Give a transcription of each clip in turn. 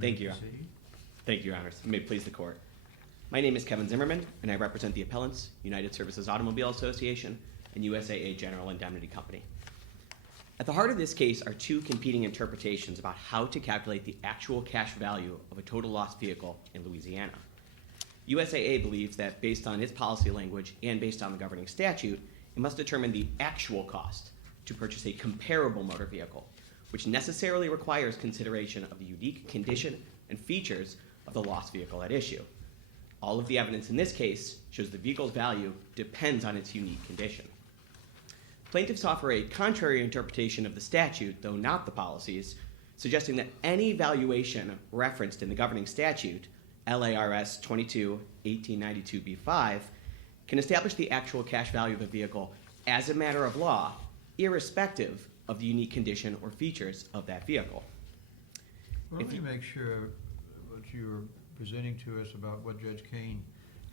Thank you, Your Honors. You may please the Court. My name is Kevin Zimmerman, and I represent the appellants, United Services Automobile Association and USAA General Indemnity Company. At the heart of this case are two competing interpretations about how to calculate the actual cash value of a total loss vehicle in Louisiana. USAA believes that based on its policy language and based on the governing statute, it must determine the actual cost to purchase a comparable motor vehicle, which necessarily requires consideration of the unique condition and features of the lost vehicle at issue. All of the evidence in this case shows the vehicle's value depends on its unique condition. Plaintiffs offer a contrary interpretation of the statute, though not the policies, suggesting that any valuation referenced in the governing statute, LARS 22-1892b5, can establish the actual cash value of a vehicle as a matter of law, irrespective of the unique condition or features of that vehicle. Well, let me make sure what you were presenting to us about what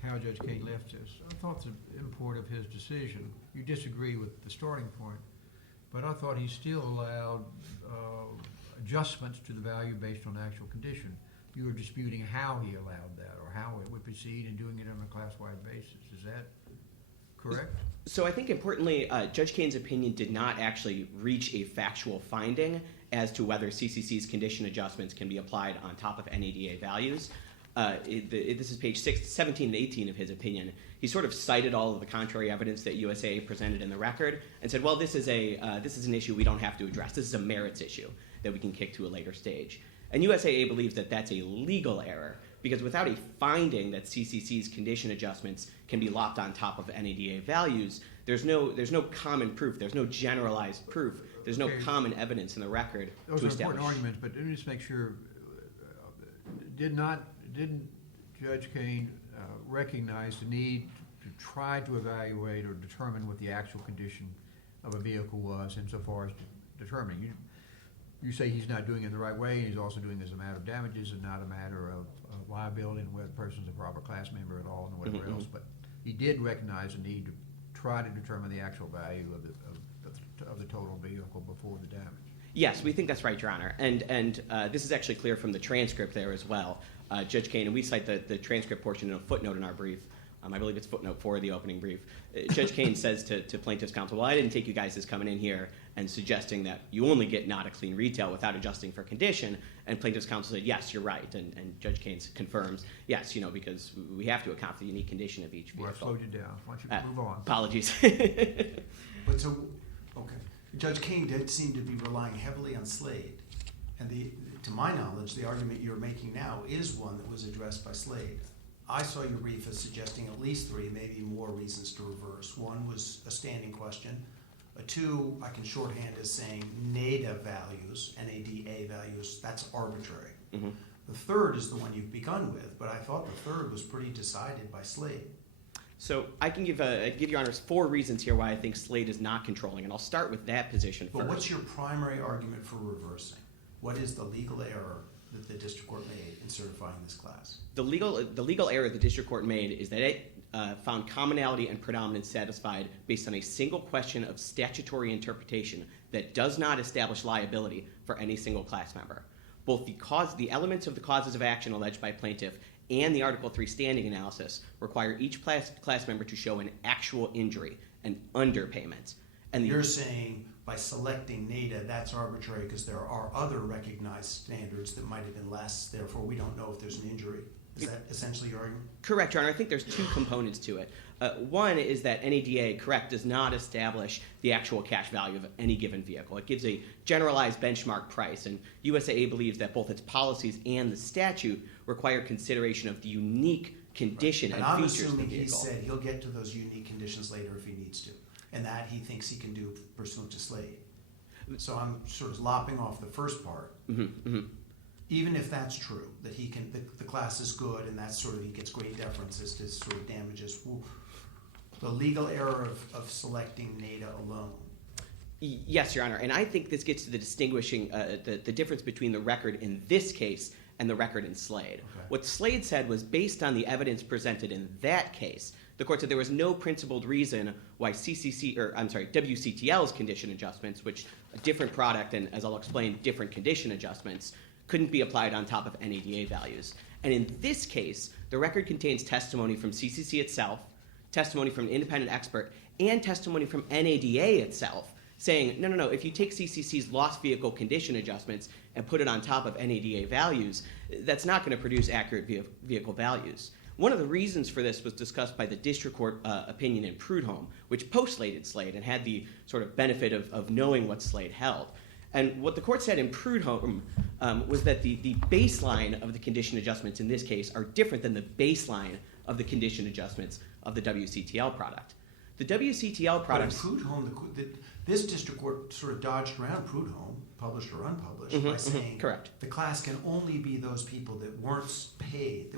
how Judge Kane left this. I thought the import of his decision, you disagree with the starting point, but I thought he still allowed adjustments to the value based on actual condition. You were disputing how he allowed that or how it would proceed in doing it on a class-wide basis. Is that correct? So I think importantly, Judge Kane's opinion did not actually reach a factual finding as to whether CCC's condition adjustments can be applied on top of NADA values. This is page 17 and 18 of his opinion. He sort of cited all of the contrary evidence that USAA presented in the record and said, well, this is an issue we don't have to address. This is a merits issue that we can kick to a later stage. And USAA believes that that's a legal error because without a finding that CCC's condition adjustments can be locked on top of NADA values, there's no common proof. There's no generalized proof. There's no command evidence in the record Those to are establish. important arguments, but let me just make sure, didn't Judge Kane recognize the need to try to evaluate or determine what the actual condition of a vehicle was insofar as determining? You say he's not doing it the right way, and he's also doing it as a matter of damages and not a matter of liability and whether the person's a proper class member at all and whatever else, but he did recognize the need to try to determine the actual value of the total vehicle before the damage. Yes, we think that's right, Your Honor. And this is actually clear from the transcript there as well. Judge Kane, and we cite the transcript portion in a footnote in our brief. I believe it's footnote 4 of the opening brief. Judge Kane says to Plaintiff's counsel, well, I didn't take you guys as coming in here and suggesting that you only get not a clean retail without adjusting for condition. And Plaintiff's counsel said, yes, you're right. And Judge Kane confirms, yes, because we have to account for the unique condition of each vehicle. Well, I slowed you down. Why don't you move on? Apologies. But so, okay. Judge Kane did seem to be relying heavily on Slade. And to my knowledge, the argument you're making now is one that was addressed by Slade. I saw your brief as suggesting at least 3, maybe more reasons to reverse. One was a standing question. 2, I can shorthand as saying NADA values, N-A-D-A values, that's arbitrary. Mm-hmm. The third is the one you've begun with, but I thought the third was pretty decided by Slade. So I can give Your Honors 4 reasons here why I think Slade is not controlling, and I'll start with that position first. But what's your primary argument for reversing? What is the legal error that the district court made in certifying this class? The legal error the district court made is that it found commonality and predominance satisfied based on a single question of statutory interpretation that does not establish liability for any single class member. Both the elements of the causes of action alleged by plaintiff and the Article 3 standing analysis require each class member to show an actual injury and underpayment. And you're saying by selecting NADA, that's arbitrary because there are other recognized standards that might have been less, therefore we don't know if there's an injury. Is that essentially your argument? Correct, Your Honor. I think there's 2 components to it. One is that NADA, correct, does not establish the actual cash value of any given vehicle. It gives a generalized benchmark price, and USAA believes that both its policies and the statute require consideration of the unique condition and features of the vehicle. And I'm assuming he said he'll get to those unique conditions later if he needs to, and that he thinks he can do pursuant to Slade. So I'm sort of lopping off the first part. Even if that's true, that he can, the class is good, and that's sort of, he gets great deference as to sort of damages. The legal error of selecting NADA alone. Yes, Your Honor, and I think this gets to the distinguishing, the difference between the record in this case and the record in Slade. Okay. What Slade said was based on the evidence presented in that case, the court said there was no principled reason why WCTL's condition adjustments, which a different product and, as I'll explain, different condition adjustments, couldn't be applied on top of NADA values. And in this case, the record contains testimony from CCC itself, testimony from an independent expert, and testimony from NADA itself saying, no, if you take CCC's lost vehicle condition adjustments and put it on top of NADA values, that's not going to produce accurate vehicle values. One of the reasons for this was discussed by the district court opinion in Prudhomme, which postulated Slade and had the sort of benefit of knowing what Slade held. And what the court said in Prudhomme was that the baseline of the condition adjustments in this case are different than the baseline of the condition adjustments of the WCTL product. The WCTL products... But in Prudhomme, this district court sort of dodged around Prudhomme, published or unpublished, by saying correct. The class can only be those people that weren't paid,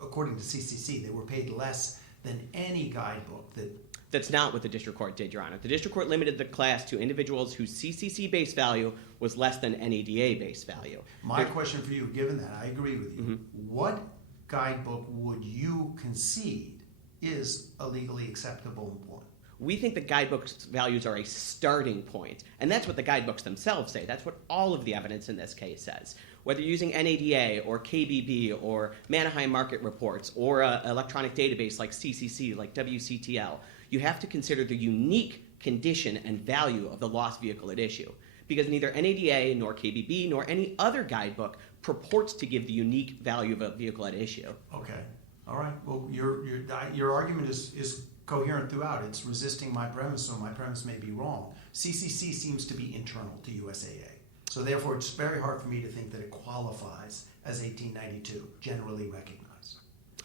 according to CCC, they were paid less than any guidebook that... That's not what the district court did, Your Honor. The district court limited the class to individuals whose CCC base value was less than NADA base value. My question for you, given that, I agree with you, what guidebook would you concede is a legally acceptable one? We think the guidebooks values are a starting point, and that's what the guidebooks themselves say. That's what all of the evidence in this case says. Whether you're using NADA or KBB or Manheim market reports or an electronic database like CCC, like WCTL, you have to consider the unique condition and value of the lost vehicle at issue, because neither NADA nor KBB nor any other guidebook purports to give the unique value of a vehicle at issue. Okay, all right. Well, your argument is coherent throughout. It's resisting my premise, so my premise may be wrong. CCC seems to be internal to USAA, so therefore it's very hard for me to think that it qualifies as 1892, generally recognized.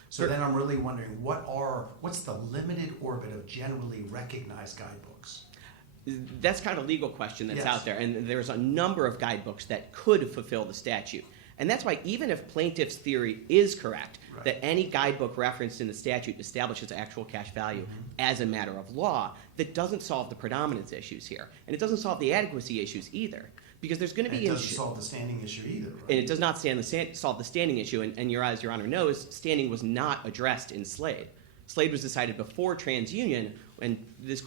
So then I'm really wondering, what's the limited orbit of generally recognized guidebooks? That's kind of a legal question that's Yes. out there, and there's a number of guidebooks that could fulfill the statute. And that's why even if plaintiff's theory is correct, Right. that any guidebook referenced in the statute establishes actual cash value as a matter of law, that doesn't solve the predominance issues here. And it doesn't solve the adequacy issues either. Because there's going to And be... it doesn't solve the standing issue either, right? And it does not solve the standing issue. And as Your Honor knows, standing was not addressed in Slade. Slade was decided before TransUnion, and the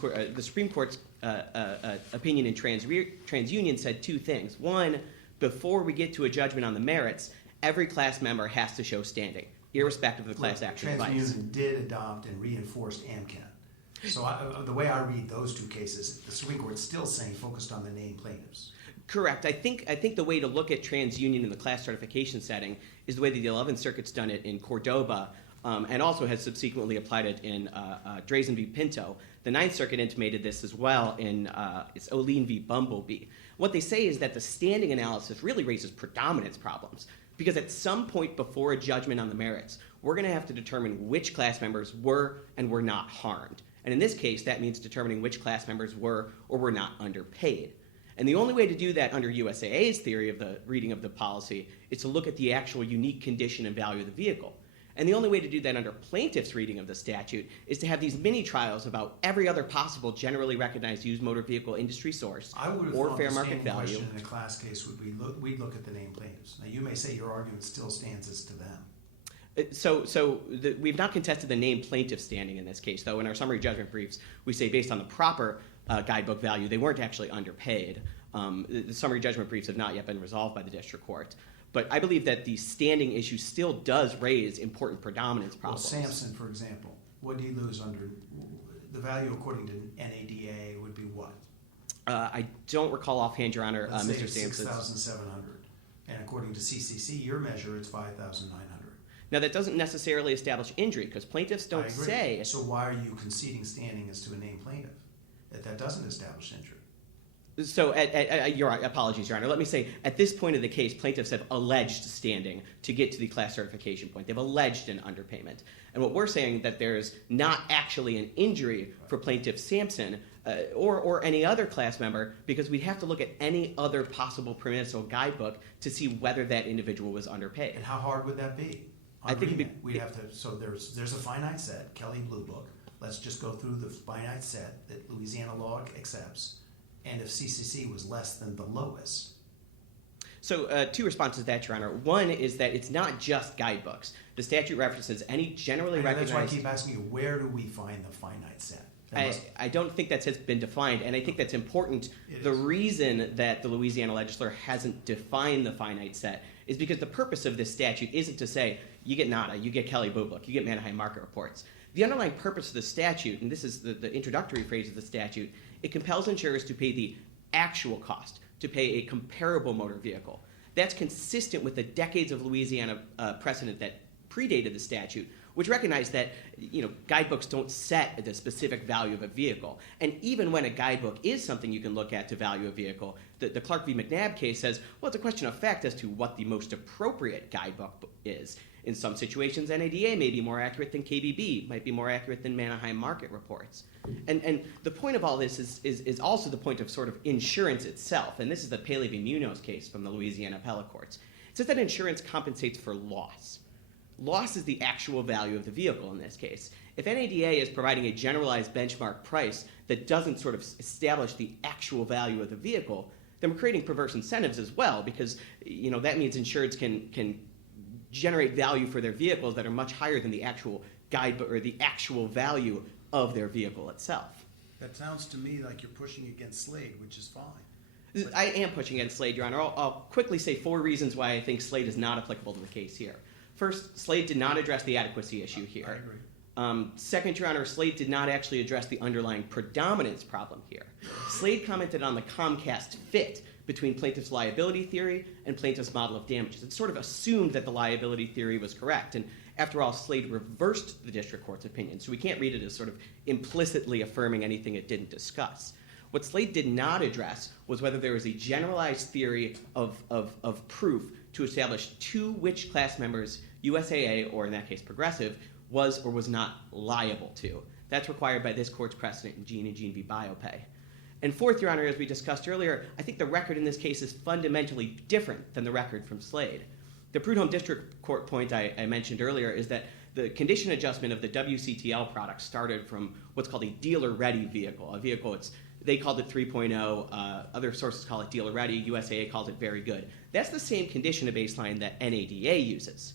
Supreme Court's opinion in TransUnion said two things. One, before we get to a judgment on the merits, every class member has to show standing, irrespective of the class action advice. TransUnion did adopt and reinforced AMCAN. So the way I read those two cases, the Supreme Court's still saying focused on the named plaintiffs. Correct. I think the way to look at TransUnion in the class certification setting is the way that the 11th Circuit's done it in Cordoba, and also has subsequently applied it in Drazen v. Pinto. The 9th Circuit intimated this as well in it's Olean v. Bumblebee. What they say is that the standing analysis really raises predominance problems, because at some point before a judgment on the merits, we're going to have to determine which class members were and were not harmed. And in this case, that means determining which class members were or were not underpaid. And the only way to do that under USAA's theory of the reading of the policy is to look at the actual unique condition and value of the vehicle. And the only way to do that under plaintiff's reading of the statute is to have these mini trials about every other possible generally recognized used motor vehicle industry source or fair market value. Question in a class case would be we'd look at the named plaintiffs. Now you may say your argument still stands as to them. We've not contested the named plaintiff standing in this case, though. In our summary judgment briefs, we say based on the proper guidebook value, they weren't actually underpaid. The summary judgment briefs have not yet been resolved by the district court. But I believe that the standing issue still does raise important predominance problems. Well, Sampson, for example, what did he lose under? The value according to NADA would be what? I don't recall offhand, Your Honor, Let's say Mr. it's Sampson. 6,700. And according to CCC, your measure, it's 5,900. Now, that doesn't necessarily establish injury, because plaintiffs I don't agree. say... So why are you conceding standing as to a named plaintiff? That doesn't establish injury. So, apologies, Your Honor. Let me say, at this point of the case, plaintiffs have alleged standing to get to the class certification point. They've alleged an underpayment. And what we're saying that there's not actually an injury for Plaintiff Sampson or any other class member, because we'd have to look at any other possible permissible guidebook to see whether that individual was underpaid. And how hard would that be? I think it'd be... We'd have to... So there's a finite set, Kelly Blue Book. Let's just go through the finite set that Louisiana law accepts. And if CCC was less than the lowest. So two responses to that, Your Honor. One is that it's not just guidebooks. The statute references any generally recognized... That's why I keep asking you, where do we find the finite set? I don't think that has been defined, and I think that's important. The reason that the Louisiana legislature hasn't defined the finite set is because the purpose of this statute isn't to say you get NADA, you get Kelly Blue Book, you get Manheim Market Reports. The underlying purpose of the statute, and this is the introductory phrase of the statute, it compels insurers to pay the actual cost, to pay a comparable motor vehicle. That's consistent with the decades of Louisiana precedent that predated the statute, which recognized that guidebooks don't set the specific value of a vehicle. And even when a guidebook is something you can look at to value a vehicle, the Clark v. McNabb case says, well, it's a question of fact as to what the most appropriate guidebook is. In some situations, NADA may be more accurate than KBB, might be more accurate than Manheim Market Reports. And the point of all this is also the point of sort of insurance itself. And this is the Paley v. Munoz case from the Louisiana appellate courts. It says that insurance compensates for loss. Loss is the actual value of the vehicle in this case. If NADA is providing a generalized benchmark price that doesn't sort of establish the actual value of the vehicle, then we're creating perverse incentives as well, because that means insureds can generate value for their vehicles that are much higher than the actual guidebook or the actual value of their vehicle itself. That sounds to me like you're pushing against Slade, which is fine. I am pushing against Slade, Your Honor. I'll quickly say 4 reasons why I think Slade is not applicable to the case here. First, Slade did not address the adequacy issue here. I agree. Second, Your Honor, Slade did not actually address the underlying predominance problem here. Slade commented on the Comcast fit between plaintiff's liability theory and plaintiff's model of damages. It sort of assumed that the liability theory was correct. And after all, Slade reversed the district court's opinion, so we can't read it as sort of implicitly affirming anything it didn't discuss. What Slade did not address was whether there was a generalized theory of proof to establish to which class members USAA, or in that case Progressive, was or was not liable to. That's required by this court's precedent in Gene and Gene v. BioPay. And fourth, Your Honor, as we discussed earlier, I think the record in this case is fundamentally different than the record from Slade. The Prudhomme District Court point I mentioned earlier is that the condition adjustment of the WCTL product started from what's called a dealer-ready vehicle. A vehicle, they called it 3.0, other sources call it dealer-ready, USAA calls it very good. That's the same condition of baseline that NADA uses.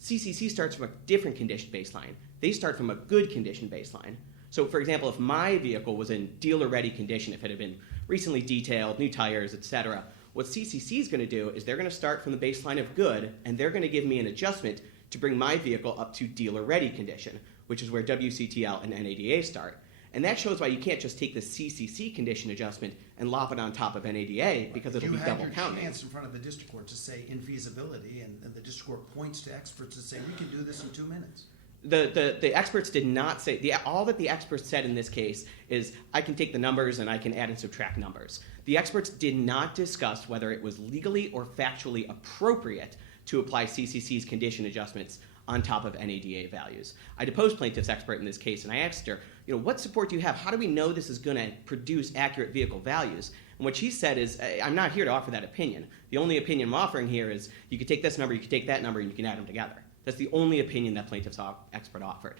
CCC starts from a different condition baseline. They start from a good condition baseline. So, for example, if my vehicle was in dealer-ready condition, if it had been recently detailed, new tires, etc., what CCC is going to do is they're going to start from the baseline of good, and they're going to give me an adjustment to bring my vehicle up to dealer-ready condition, which is where WCTL and NADA start. And that shows why you can't just take the CCC condition adjustment and lop it on top of NADA, because it'll be double counting. You had your chance in front of the district court to say infeasibility, and the district court points to experts and say, we can do this in 2 minutes. The experts did not say, all that the experts said in this case is, I can take the numbers and I can add and subtract numbers. The experts did not discuss whether it was legally or factually appropriate to apply CCC's condition adjustments on top of NADA values. I deposed plaintiff's expert in this case, and I asked her, what support do you have? How do we know this is going to produce accurate vehicle values? And what she said is, I'm not here to offer that opinion. The only opinion I'm offering here is, you could take this number, you could take that number, and you can add them together. That's the only opinion that plaintiff's expert offered.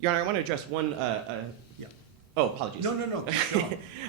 Your Honor, I want to address one... Yeah. Oh, apologies. No. Go on.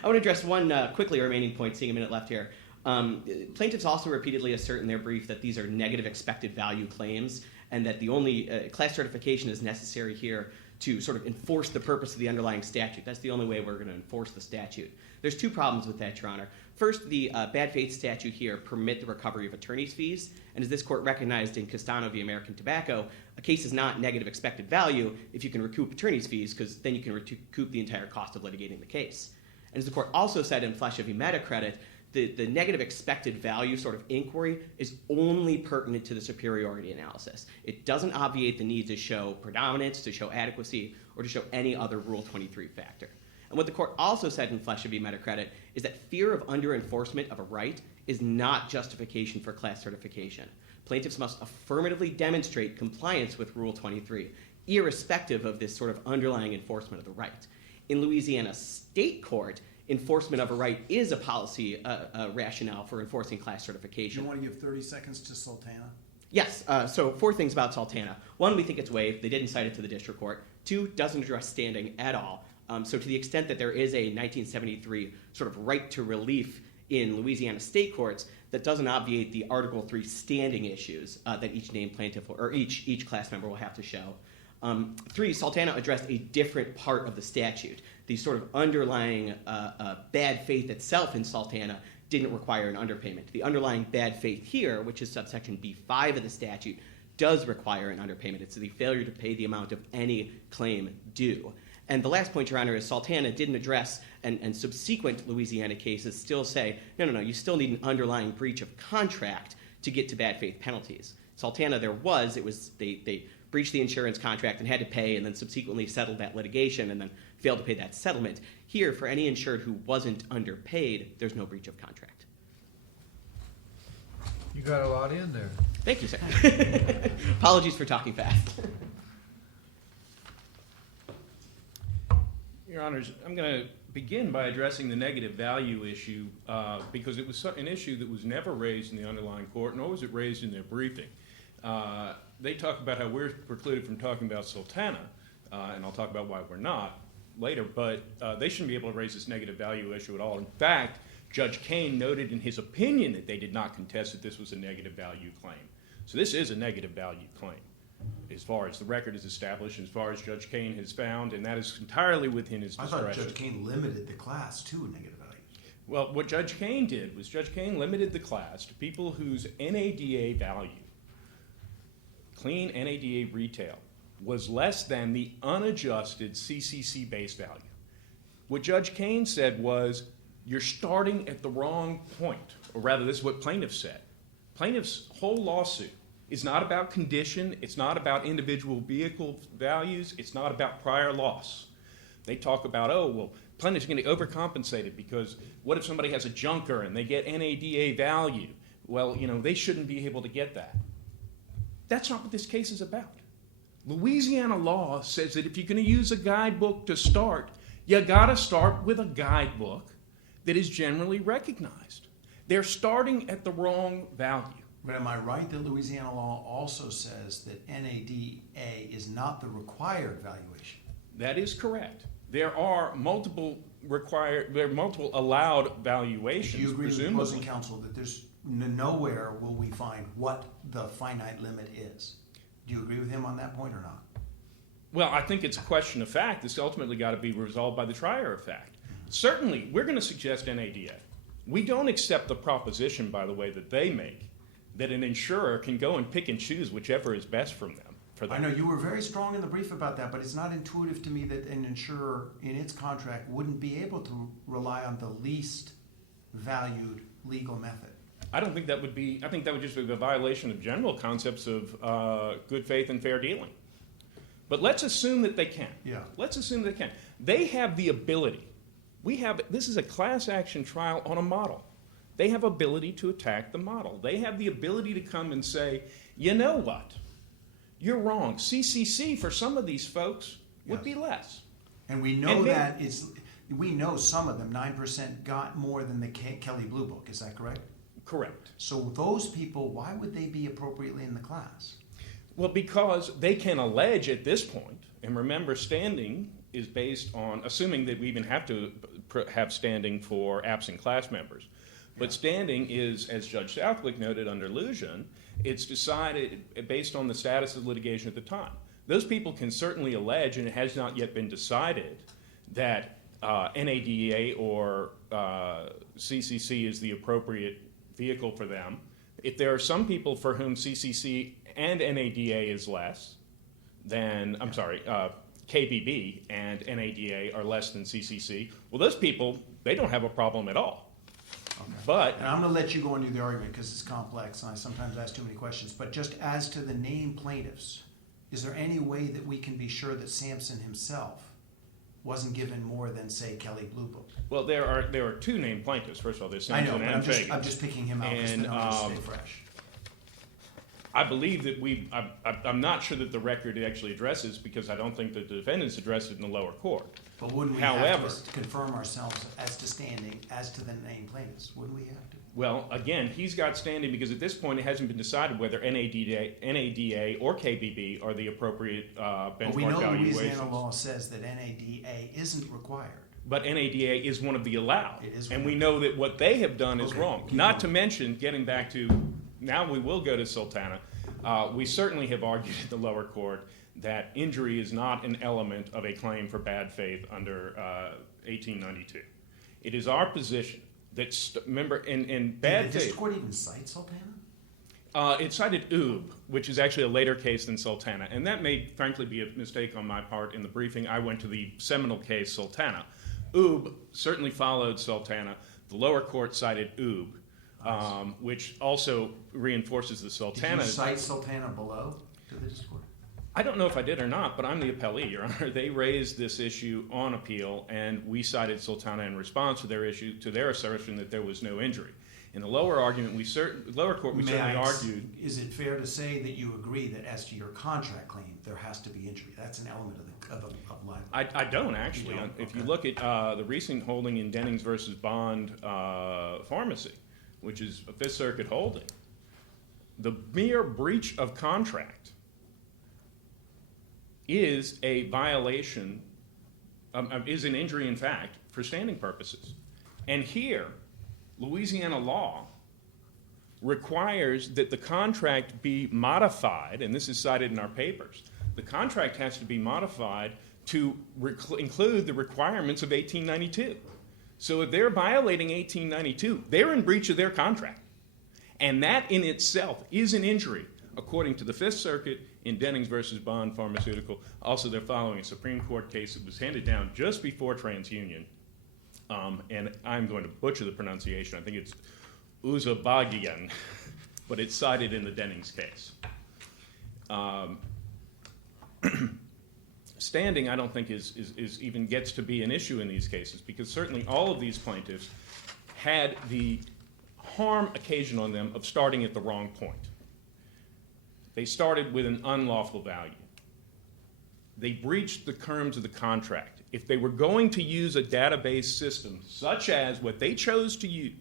I want to address one quickly remaining point, seeing a minute left here. Plaintiffs also repeatedly assert in their brief that these are negative expected value claims, and that the only class certification is necessary here to sort of enforce the purpose of the underlying statute. That's the only way we're going to enforce the statute. There's 2 problems with that, Your Honor. First, the bad faith statute here permit the recovery of attorney's fees, and as this court recognized in Castano v. American Tobacco, a case is not negative expected value if you can recoup attorney's fees, because then you can recoup the entire cost of litigating the case. And as the court also said in Flesha v. Metacredit, the negative expected value sort of inquiry is only pertinent to the superiority analysis. It doesn't obviate the need to show predominance, to show adequacy, or to show any other Rule 23 factor. And what the court also said in Flesha v. Metacredit is that fear of under-enforcement of a right is not justification for class certification. Plaintiffs must affirmatively demonstrate compliance with Rule 23, irrespective of this sort of underlying enforcement of the right. In Louisiana state court, enforcement of a right is a policy rationale for enforcing class certification. You want to give 30 seconds to Sultana? Yes, so 4 things about Sultana. 1, we think it's waived. They didn't cite it to the district court. 2, doesn't address standing at all. So to the extent that there is a 1973 sort of right to relief in Louisiana state courts, that doesn't obviate the Article 3 standing issues that each named plaintiff or each class member will have to show. 3, Sultana addressed a different part of the statute. The sort of underlying bad faith itself in Sultana didn't require an underpayment. The underlying bad faith here, which is subsection B5 of the statute, does require an underpayment. It's the failure to pay the amount of any claim due. And the last point, Your Honor, is Sultana didn't address, and subsequent Louisiana cases still say, no, you still need an underlying breach of contract to get to bad faith penalties. Sultana, they breached the insurance contract and had to pay, and then subsequently settled that litigation and then failed to pay that settlement. Here, for any insured who wasn't underpaid, there's no breach of contract. You got a lot in there. Thank you, sir. Apologies for talking fast. Your Honors, I'm going to begin by addressing the negative value issue because it was an issue that was never raised in the underlying court, nor was it raised in their briefing. They talk about how we're precluded from talking about Sultana, and I'll talk about why we're not later, but they shouldn't be able to raise this negative value issue at all. In fact, Judge Kane noted in his opinion that they did not contest that this was a negative value claim. So this is a negative value claim, as far as the record is established, as far as Judge Kane has found, and that is entirely within his discretion. I thought Judge Kane limited the class to negative values. Well, what Judge Kane did was Judge Kane limited the class to people whose NADA value, clean NADA retail, was less than the unadjusted CCC base value. What Judge Kane said was, you're starting at the wrong point, or rather, this is what plaintiffs said. Plaintiffs' whole lawsuit is not about condition, it's not about individual vehicle values, it's not about prior loss. They talk about, plaintiffs are going to overcompensate it because what if somebody has a junker and they get NADA value? Well, they shouldn't be able to get that. That's not what this case is about. Louisiana law says that if you're going to use a guidebook to start, you got to start with a guidebook that is generally recognized. They're starting at the wrong value. But am I right that Louisiana law also says that NADA is not the required valuation? That is correct. There are multiple allowed valuations. Do you agree with the presumably. opposing counsel that there's nowhere will we find what the finite limit is? Do you agree with him on that point or not? Well, I think it's a question of fact. This ultimately got to be resolved by the trier of fact. Certainly, we're going to suggest NADA. We don't accept the proposition, by the way, that they make, that an insurer can go and pick and choose whichever is best for them. I know you were very strong in the brief about that, but it's not intuitive to me that an insurer in its contract wouldn't be able to rely on the least valued legal method. I don't think that would be, I think that would just be a violation of general concepts of good faith and fair dealing. But let's assume that they can. Yeah. Let's assume they can. They have the ability. This is a class action trial on a model. They have ability to attack the model. They have the ability to come and say, you know what? You're wrong. CCC for some of these folks would be less. And we know we know some of them, 9% got more than the Kelly Blue Book. Is that correct? Correct. So those people, why would they be appropriately in the class? Well, because they can allege at this point, and remember, standing is based on, assuming that we even have to have standing for absent class members. But standing is, as Judge Southwick noted under Lujan, it's decided based on the status of litigation at the time. Those people can certainly allege, and it has not yet been decided, that NADA or CCC is the appropriate vehicle for them. If there are some people for whom CCC and NADA is less than, KBB and NADA are less than CCC, well, those people, they don't have a problem at all. Okay. But, and I'm going to let you go into the argument because it's complex and I sometimes ask too many questions. But just as to the named plaintiffs, is there any way that we can be sure that Sampson himself wasn't given more than, say, Kelly Blue Book? well, there are two named plaintiffs. First of all, there's Sampson I know, and but Fagan. I'm just picking him out because the And, numbers stay fresh. I believe that I'm not sure that the record actually addresses, because I don't think that the defendants addressed it in the lower court. But wouldn't we However, have to confirm ourselves as to standing as to the named plaintiffs? Wouldn't we have to? well, again, he's got standing because at this point it hasn't been decided whether NADA or KBB are the appropriate But we benchmark know valuations. Louisiana law says that NADA isn't required. But NADA is one of the allowed. It is and one. we know that what they have done is Okay, wrong. keep Not going. to mention, getting back to, now we will go to Sultana. We certainly have argued in the lower court that injury is not an element of a claim for bad faith under 1892. It is our position that, remember, in bad Did the faith... district court even cite Sultana? It cited Oob, which is actually a later case than Sultana, and that may, frankly, be a mistake on my part in the briefing. I went to the seminal case, Sultana. Oob certainly followed Sultana. The lower court cited Oob, which also reinforces the Sultana. Did you cite Sultana below to the district court? I don't know if I did or not, but I'm the appellee, Your Honor. They raised this issue on appeal, and we cited Sultana in response to their assertion that there was no injury. In the lower argument, lower court, we certainly argued. Is it fair to say that you agree that as to your contract claim, there has to be injury? That's an element of liability. I don't, actually. You don't? If you Okay. look at the recent holding in Dennings versus Bond Pharmacy, which is a Fifth Circuit holding, the mere breach of contract is a violation, is an injury in fact, for standing purposes. And here, Louisiana law requires that the contract be modified, and this is cited in our papers. The contract has to be modified to include the requirements of 1892. So if they're violating 1892, they're in breach of their contract. And that in itself is an injury, according to the Fifth Circuit in Dennings versus Bond Pharmaceutical. Also, they're following a Supreme Court case that was handed down just before TransUnion. And I'm going to butcher the pronunciation. I think it's Uzabagian, but it's cited in the Dennings case. Standing, I don't think, is even gets to be an issue in these cases, because certainly all of these plaintiffs had the harm occasioned on them of starting at the wrong point. They started with an unlawful value. They breached the terms of the contract. If they were going to use a database system such as what they chose to use,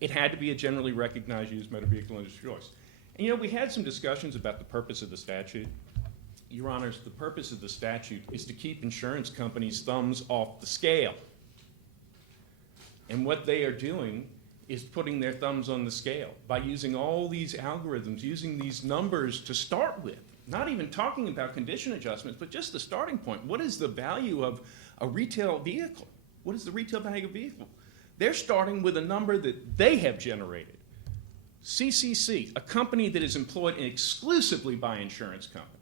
it had to be a generally recognized used motor vehicle industry choice. And we had some discussions about the purpose of the statute. Your Honors, the purpose of the statute is to keep insurance companies' thumbs off the scale. And what they are doing is putting their thumbs on the scale by using all these algorithms, using these numbers to start with. Not even talking about condition adjustments, but just the starting point. What is the value of a retail vehicle? What is the retail value of a vehicle? They're starting with a number that they have generated. CCC, a company that is employed exclusively by insurance companies.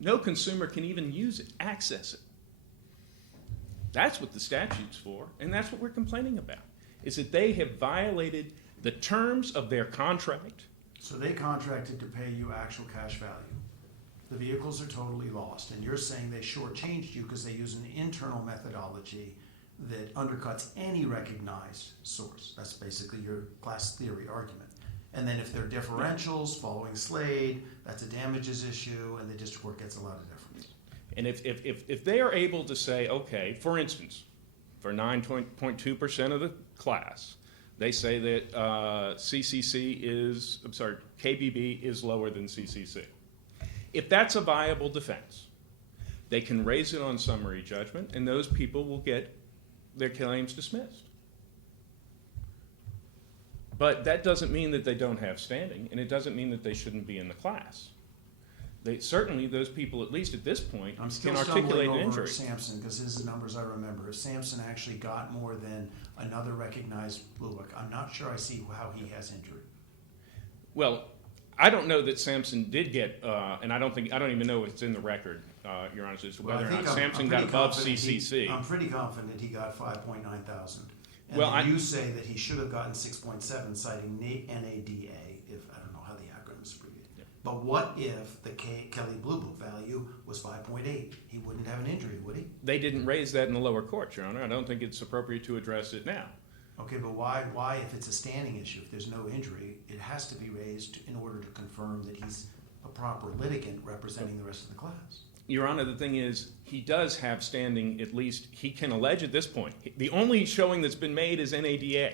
No consumer can even use it, access it. That's what the statute's for, and that's what we're complaining about, is that they have violated the terms of their contract. So they contracted to pay you actual cash value. The vehicles are totally lost, and you're saying they shortchanged you because they use an internal methodology that undercuts any recognized source. That's basically your class theory argument. And then if they're differentials following Slade, that's a damages issue, and the district court gets a lot of deference. And if they are able to say, okay, for instance, for 9.2% of the class, they say that KBB is lower than CCC. If that's a viable defense, they can raise it on summary judgment, and those people will get their claims dismissed. But that doesn't mean that they don't have standing, and it doesn't mean that they shouldn't be in the class. Certainly, those people, at least at this point, I'm still can articulate an stumbling over injury. Sampson, because his are the numbers I remember. If Sampson actually got more than another recognized Blue Book, I'm not sure I see how he has injury. Well, I don't know that Sampson did get, and I don't even know if it's in the record, Your Honor, as to whether or not Sampson got above CCC. I'm pretty confident he got 5.9 thousand. And Well, then you say that he should have gotten 6.7, citing NADA, if I don't know how the acronym is abbreviated. Yeah. But what if the Kelly Blue Book value was 5.8? He wouldn't have an injury, would he? They didn't raise that in the lower court, Your Honor. I don't think it's appropriate to address it now. Okay, but why, if it's a standing issue, if there's no injury, it has to be raised in order to confirm that he's a proper litigant representing the rest of the class? Your Honor, the thing is, he does have standing, at least he can allege at this point. The only showing that's been made is NADA.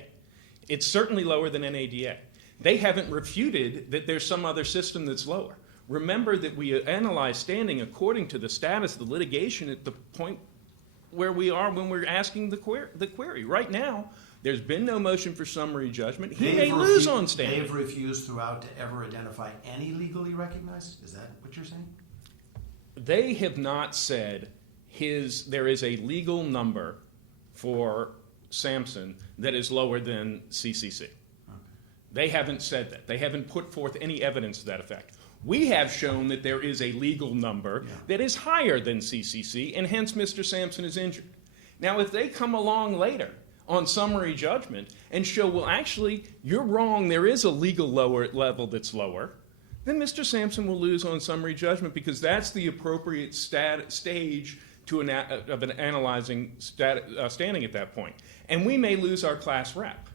It's certainly lower than NADA. They haven't refuted that there's some other system that's lower. Remember that we analyze standing according to the status of the litigation at the point where we are when we're asking the query. Right now, There's been no motion for summary judgment. He They've may lose refu- on standing. They've refused throughout to ever identify any legally recognized? Is that what you're saying? They have not said there is a legal number for Sampson that is lower than CCC. Okay. They haven't said that. They haven't put forth any evidence to that effect. We have shown that there is a legal number that is higher than CCC, and hence Mr. Sampson is injured. Now, if they come along later on summary judgment and show, well, actually, you're wrong, there is a legal lower level that's lower, then Mr. Sampson will lose on summary judgment because that's the appropriate stage to of an analyzing standing at that point. And we may lose our class rep.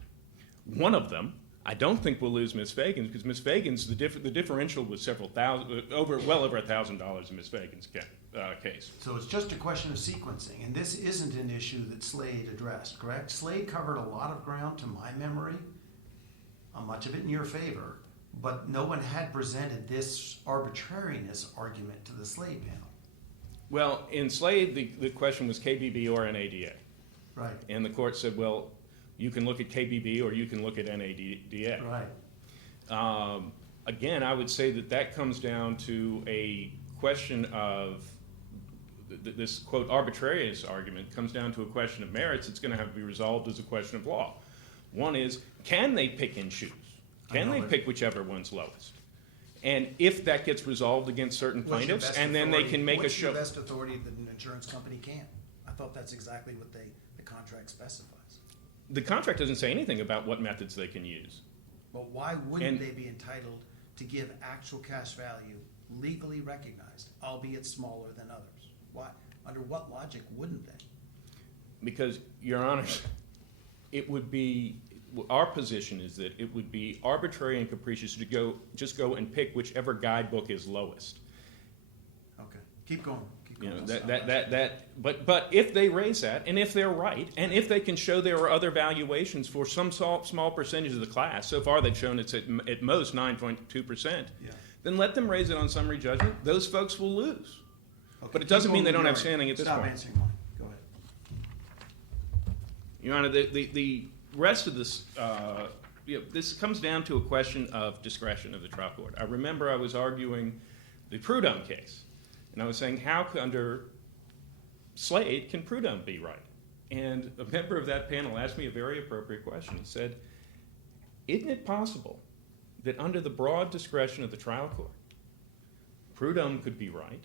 One of them, I don't think we'll lose Ms. Fagan's because Ms. Fagan's, the differential was several thousand, well over $1,000 in Ms. Fagan's case. So it's just a question of sequencing, and this isn't an issue that Slade addressed, correct? Slade covered a lot of ground, to my memory, much of it in your favor, but no one had presented this arbitrariness argument to the Slade panel. Well, in Slade, the question was KBB or NADA. Right. And the court said, well, you can look at KBB or you can look at NADA. Right. Again, I would say that comes down to a question of this, quote, arbitrariness argument comes down to a question of merits. It's going to have to be resolved as a question of law. One is, can they pick and choose? Can they pick whichever one's lowest? And if that gets resolved against certain plaintiffs, and then they can make a show. What's your best authority that an insurance company can't? I thought that's exactly what the contract specifies. The contract doesn't say anything about what methods they can use. But why wouldn't they be entitled to give actual cash value legally recognized, albeit smaller than others? Why? Under what logic wouldn't they? Because, Your Honor, it would be, our position is that it would be arbitrary and capricious to just go and pick whichever guidebook is lowest. Okay, keep going. You know, but if they raise that, and if they're right, and if they can show there are other valuations for some small percentage of the class, so far they've shown it's at most 9.2%, then let them raise it on summary judgment. Those folks will lose. Okay. But it doesn't mean they don't have standing at this Stop point. answering mine. Go ahead. Your Honor, the rest of this, this comes down to a question of discretion of the trial court. I remember I was arguing the Prudhomme case, and I was saying, how under Slade can Prudhomme be right? And a member of that panel asked me a very appropriate question. He said, isn't it possible that under the broad discretion of the trial court, Prudhomme could be right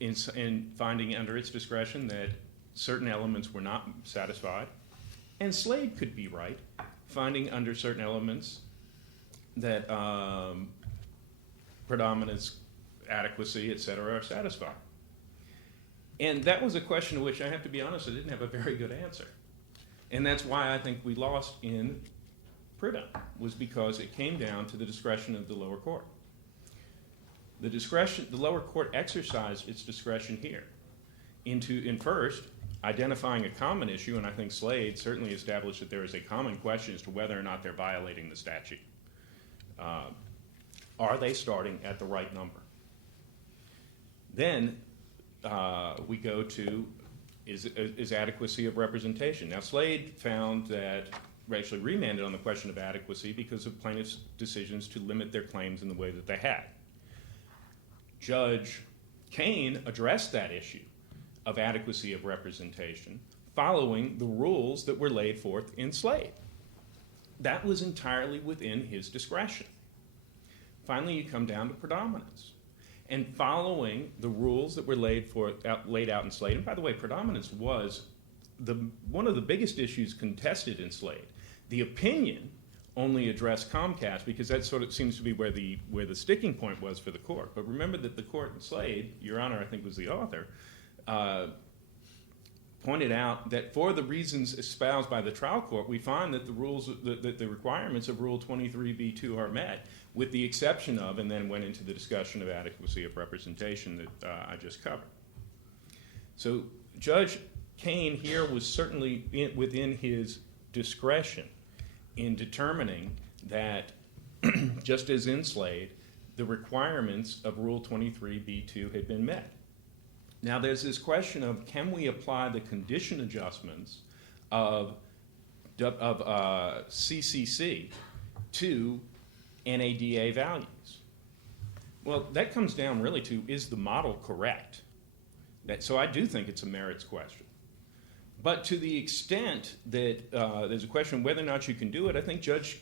in finding under its discretion that certain elements were not satisfied, and Slade could be right finding under certain elements that predominance, adequacy, et cetera, are satisfied? And that was a question to which I have to be honest, I didn't have a very good answer. And that's why I think we lost in Prudhomme, was because it came down to the discretion of the lower court. The lower court exercised its discretion here in first identifying a common issue, and I think Slade certainly established that there is a common question as to whether or not they're violating the statute. Are they starting at the right number? Then we go to is adequacy of representation. Now, Slade found that, actually remanded on the question of adequacy because of plaintiffs' decisions to limit their claims in the way that they had. Judge Kane addressed that issue of adequacy of representation following the rules that were laid forth in Slade. That was entirely within his discretion. Finally, you come down to predominance. And following the rules that were laid out in Slade, and by the way, predominance was one of the biggest issues contested in Slade. The opinion only addressed Comcast because that sort of seems to be where the sticking point was for the court. But remember that the court in Slade, Your Honor, I think was the author, pointed out that for the reasons espoused by the trial court, we find that the requirements of Rule 23b2 are met, with the exception of, and then went into the discussion of adequacy of representation that I just covered. So Judge Kane here was certainly within his discretion in determining that, just as in Slade, the requirements of Rule 23b2 had been met. Now there's this question of, can we apply the condition adjustments of CCC to NADA values. Well, that comes down really to, is the model correct? So I do think it's a merits question. But to the extent that there's a question whether or not you can do it, I think Judge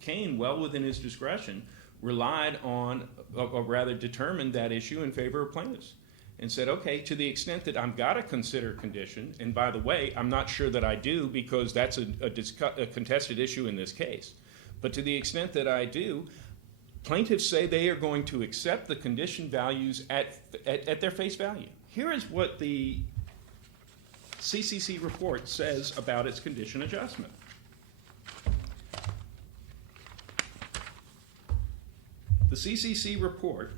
Kane, well within his discretion, relied on, or rather determined that issue in favor of plaintiffs and said, okay, to the extent that I've got to consider condition, and by the way, I'm not sure that I do because that's a contested issue in this case, but to the extent that I do, plaintiffs say they are going to accept the condition values at their face value. Here is what the CCC report says about its condition adjustment. The CCC report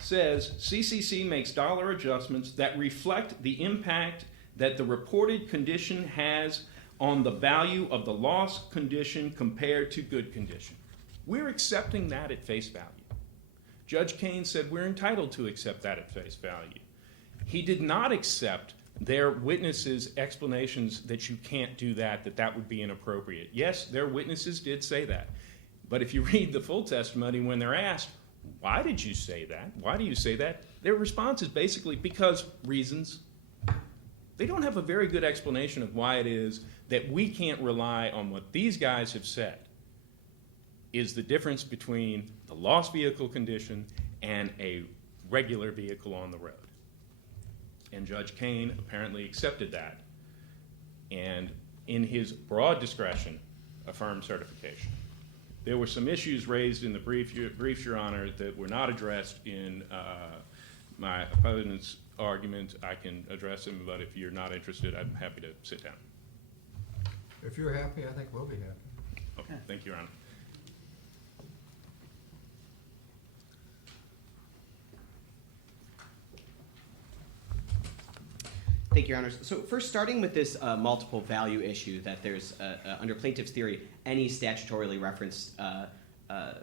says CCC makes dollar adjustments that reflect the impact that the reported condition has on the value of the loss condition compared to good condition. We're accepting that at face value. Judge Kane said we're entitled to accept that at face value. He did not accept their witnesses' explanations that you can't do that, that would be inappropriate. Yes, their witnesses did say that. But if you read the full testimony, when they're asked, why did you say that? Why do you say that? Their response is basically because reasons. They don't have a very good explanation of why it is that we can't rely on what these guys have said is the difference between the lost vehicle condition and a regular vehicle on the road. And Judge Kane apparently accepted that and, in his broad discretion, affirmed certification. There were some issues raised in the briefs, Your Honor, that were not addressed in my opponent's argument. I can address them, but if you're not interested, I'm happy to sit down. If you're happy, I think we'll be happy. Okay, thank you, Your Honor. Thank you, Your Honors. So first, starting with this multiple value issue, that there's, under plaintiff's theory, any statutorily referenced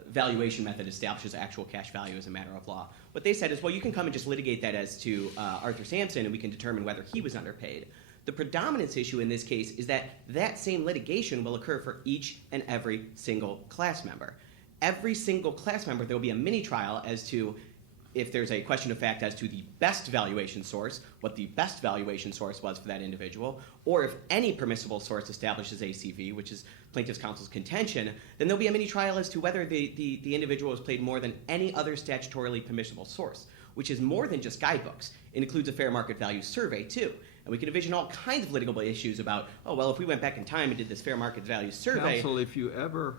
valuation method establishes actual cash value as a matter of law. What they said is, well, you can come and just litigate that as to Arthur Sampson, and we can determine whether he was underpaid. The predominance issue in this case is that that same litigation will occur for each and every single class member. Every single class member, there will be a mini trial as to if there's a question of fact as to the best valuation source, what the best valuation source was for that individual, or if any permissible source establishes ACV, which is plaintiff's counsel's contention, then there'll be a mini trial as to whether the individual was paid more than any other statutorily permissible source, which is more than just guidebooks. It includes a fair market value survey, too. And we can envision all kinds of litigable issues about, oh, well, if we went back in time and did this fair market value survey. Counsel, if you ever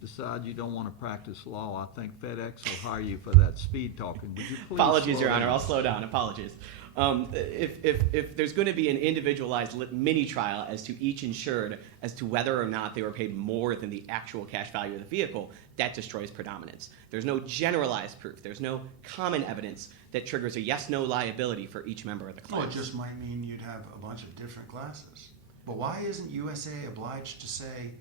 decide you don't want to practice law, I think FedEx will hire you for that speed talking. Would you please Apologies, slow Your Honor. down? I'll slow down. Apologies. If there's going to be an individualized mini trial as to each insured as to whether or not they were paid more than the actual cash value of the vehicle, that destroys predominance. There's no generalized proof. There's no common evidence that triggers a yes-no liability for each member of the class. Well, it just might mean you'd have a bunch of different classes. But why isn't USA obliged to say,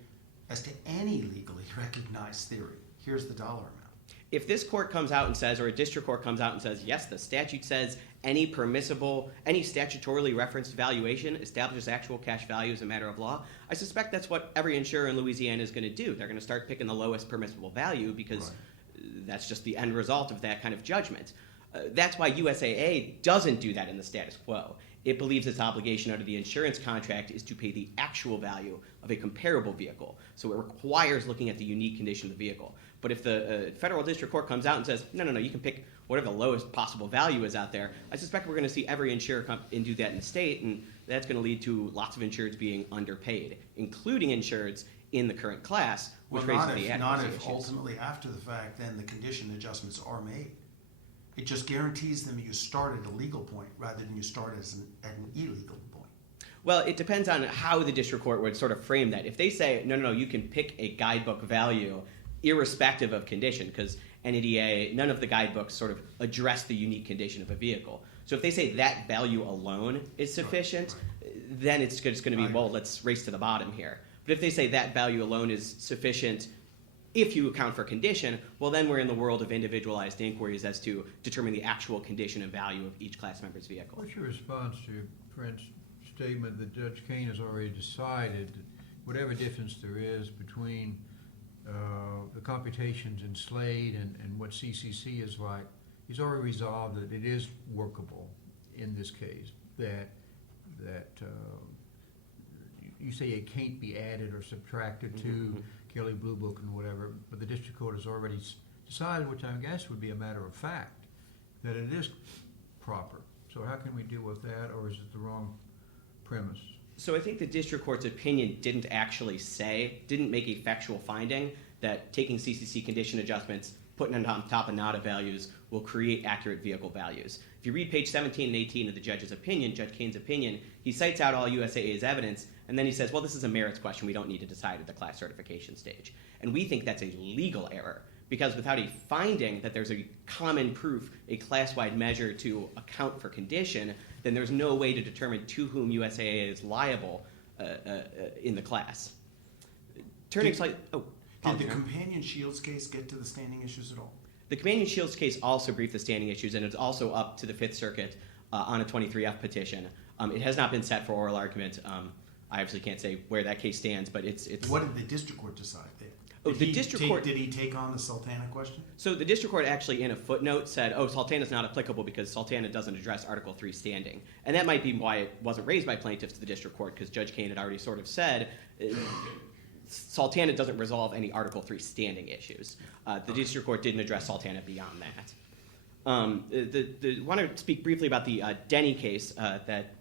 as to any legally recognized theory, here's the dollar amount? If this court comes out and says, or a district court comes out and says, yes, the statute says any statutorily referenced valuation establishes actual cash value as a matter of law, I suspect that's what every insurer in Louisiana is going to do. They're going to start picking the lowest permissible value because that's just the end result of that kind of judgment. That's why USAA doesn't do that in the status quo. It believes its obligation under the insurance contract is to pay the actual value of a comparable vehicle. So it requires looking at the unique condition of the vehicle. But if the federal district court comes out and says, no, you can pick whatever the lowest possible value is out there, I suspect we're going to see every insurer come and do that in the state, and that's going to lead to lots of insureds being underpaid, including insureds in the current class, which raises the not adequacy if issues. ultimately after the fact, then the condition adjustments are made. It just guarantees them you start at a legal point rather than you start at an illegal point. Well, it depends on how the district court would sort of frame that. If they say, no, you can pick a guidebook value irrespective of condition, because NADA, none of the guidebooks sort of address the unique condition of a vehicle. So if they say that value alone is sufficient, then it's going to be, well, let's race to the bottom here. But if they say that value alone is sufficient if you account for condition, well, then we're in the world of individualized inquiries as to determine the actual condition and value of each class member's vehicle. What's your response to, for instance, statement that Judge Kane has already decided that whatever difference there is between the computations in Slade and what CCC is like, he's already resolved that it is workable in this case, that you say it can't be added or subtracted to Kelly Blue Book and whatever, but the district court has already decided, which I guess would be a matter of fact, that it is proper. So how can we deal with that, or is it the wrong premise? So I think the district court's opinion didn't make a factual finding that taking CCC condition adjustments, putting them on top of NADA values will create accurate vehicle values. If you read page 17 and 18 of the judge's opinion, Judge Kane's opinion, he cites out all USAA's evidence, and then he says, well, this is a merits question. We don't need to decide at the class certification stage. And we think that's a legal error, because without a finding that there's a common proof, a class-wide measure to account for condition, then there's no way to determine to whom USAA is liable in the class. Turning slightly, Did the Companion Shields case get to the standing issues at all? The Companion Shields case also briefed the standing issues, and it's also up to the Fifth Circuit on a 23F petition. It has not been set for oral argument. I obviously can't say where that case stands, but it's. What did the district court decide there? Oh, the district court. Did he take on the Sultana question? So the district court actually, in a footnote, said, Sultana is not applicable because Sultana doesn't address Article 3 standing. And that might be why it wasn't raised by plaintiffs to the district court, because Judge Kane had already sort of said Sultana doesn't resolve any Article 3 standing issues. The district court didn't address Sultana beyond that. I want to speak briefly about the Denny case that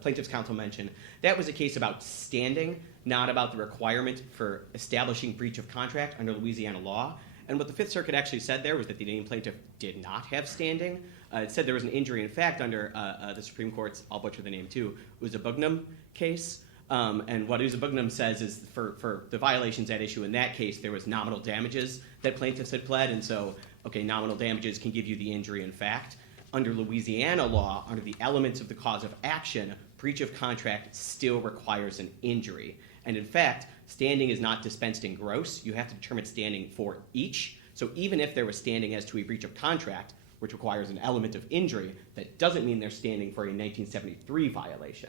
plaintiff's counsel mentioned. That was a case about standing, not about the requirement for establishing breach of contract under Louisiana law. And what the Fifth Circuit actually said there was that the named plaintiff did not have standing. It said there was an injury in fact under the Supreme Court's, I'll butcher the name too, Uzabugnum case. And what Uzabugnum says is for the violations at issue in that case, there was nominal damages that plaintiffs had pled. And so, okay, nominal damages can give you the injury in fact. Under Louisiana law, under the elements of the cause of action, breach of contract still requires an injury. And in fact, standing is not dispensed in gross. You have to determine standing for each. So even if there was standing as to a breach of contract, which requires an element of injury, that doesn't mean they're standing for a 1973 violation.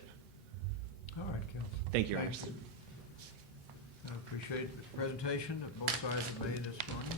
All right, Counsel. Thank you, Your Thanks. Honor. I appreciate the presentation that both sides have made this morning.